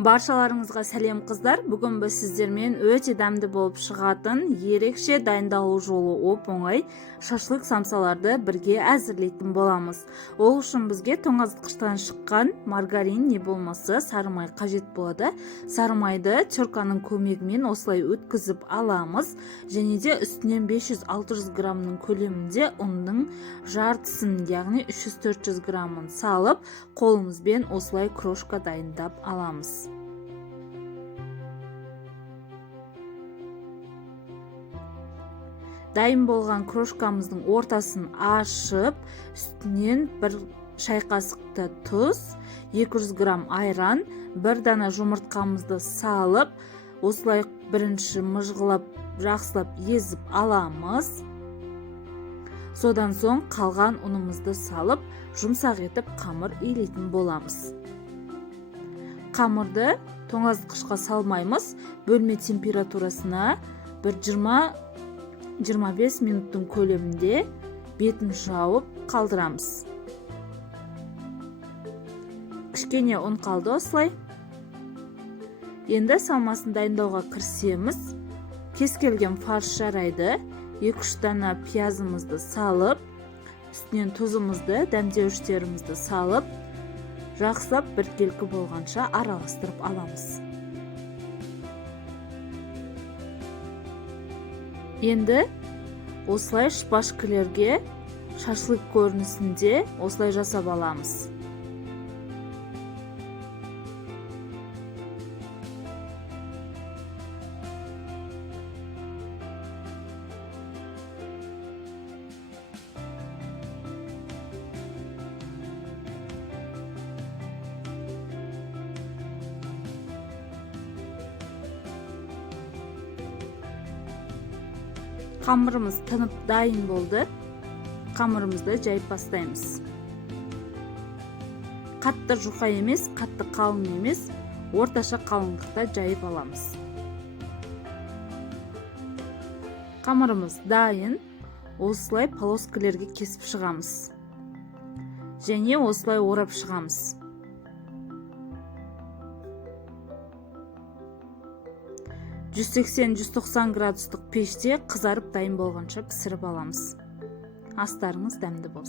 Баршаларыңызға сәлем қыздар. Бүгін біз сіздермен өте дәмді болып шығатын, ерекше дайындалу жолы оп-оңай шашлык самсаларды бірге әзірлейтін боламыз. Ол үшін бізге тоңазытқыштан шыққан маргарин не болмаса сары май қажет болады. Сары майды терканың көмегімен осылай өткізіп аламыз. Және де үстінен 500-600 грамның көлемінде ұнның жартысын, яғни 300-400 грамын салып, қолымызбен осылай крошка дайындап аламыз. Дайын болған крошкамыздың ортасын ашып, үстінен бір шай қасықты тұз, 200 грамм айран, бір дана жұмыртқамызды салып, осылай бірінші мұжғылап, жақсылап езіп аламыз. Содан соң қалған ұнымызды салып, жұмсақ етіп қамыр илейтін боламыз. Қамырды тоңазытқышқа салмаймыз, бөлме температурасына бір 20-25 минуттың көлемінде бетін жауып қалдырамыз. Кішкене ұн қалды осылай. Енді салмасын дайындауға кірісеміз. Кез келген фарш жарайды. 2-3 дана пиязымызды салып, үстінен тұзымызды, дәмдеуіштерімізді салып, жақсылап біркелкі болғанша араластырып аламыз. Енді осылай шпажкілерге шашлык көрінісінде осылай жасап аламыз. Қамырымыз тынып дайын болды. Қамырымызды жайып бастаймыз. Қатты жұқа емес, қатты қалың емес, орташа қалыңдықта жайып аламыз. Қамырымыз дайын. Осылай полоскалерге кесіп шығамыз. Және осылай орап шығамыз. 180-190 градустық пеште қызарып дайын болғанша пісіріп аламыз. Астарыңыз дәмді болсын.